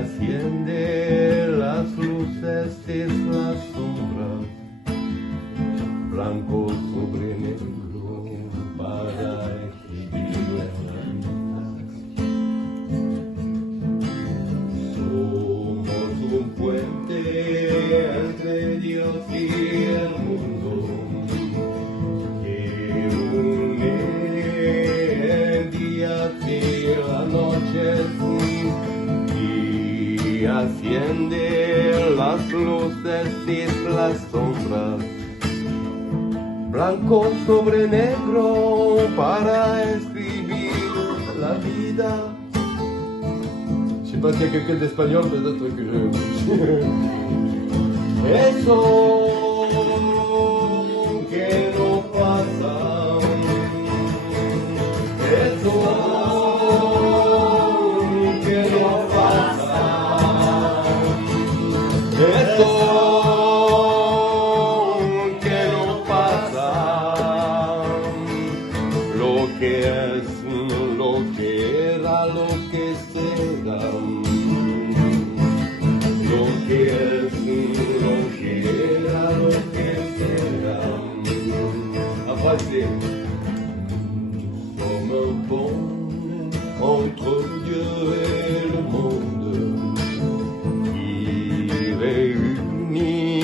asciende las luces y las sombras, blanco sobre negro para escribir la vida. Somos un puente entre Dios y el mundo que une el día y la noche. Y asciende las luces y las sombras, blanco sobre negro para escribir la vida. Je sais pas s'il y a quelqu'un d'espagnol, peut-être que je... Eso que no pasa, eso eso que no pasa, lo que es, lo que era, lo que será, lo que es, lo que era, lo que será. Après, comme un pont entre Dieu et le monde, réunit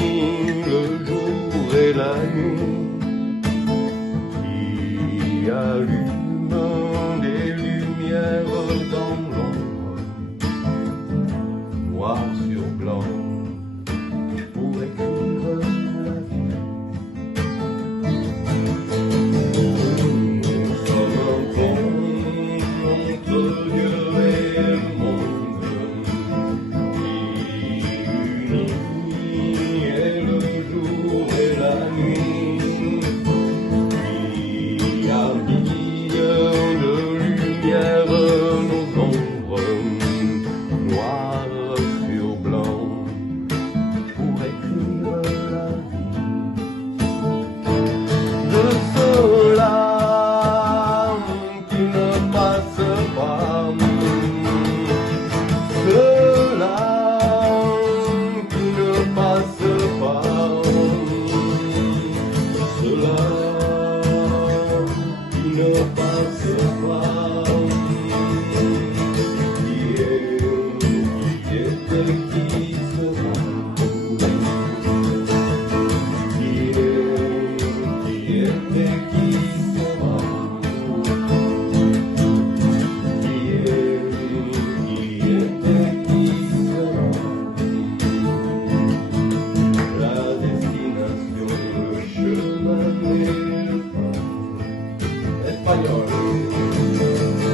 le jour et la nuit, qui allume des lumières dans l'ombre, noir sur blanc, pour écrire la vie. Nous sommes un pont entre Dieu et le monde,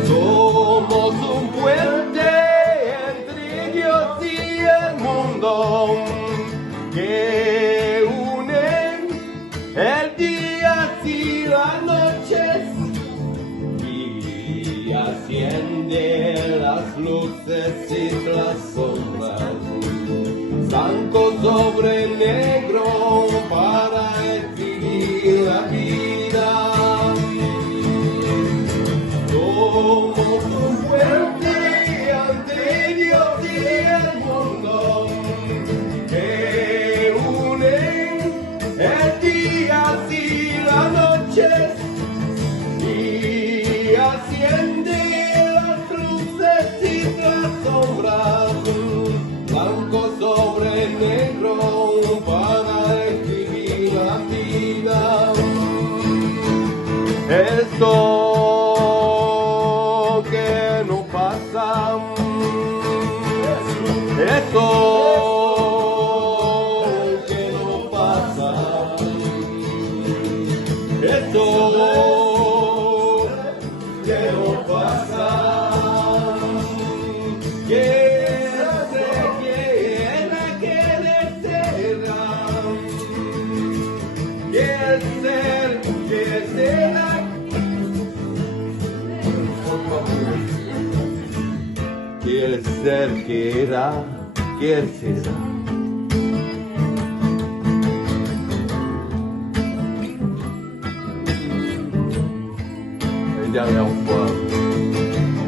somos un puente entre Dios y el mundo que une el día y las noches y asciende las luces y las sombras, blanco sobre negro para escribir la vida. Somos un puente entre Dios y el mundo que une el día y las noches y asciende las luces y las sombras, blanco sobre negro para escribir la vida. Esto que no pasa, eso que no pasa, eso que no pasa, que se quiera que será, que será. Que el ser que era, que será. dernière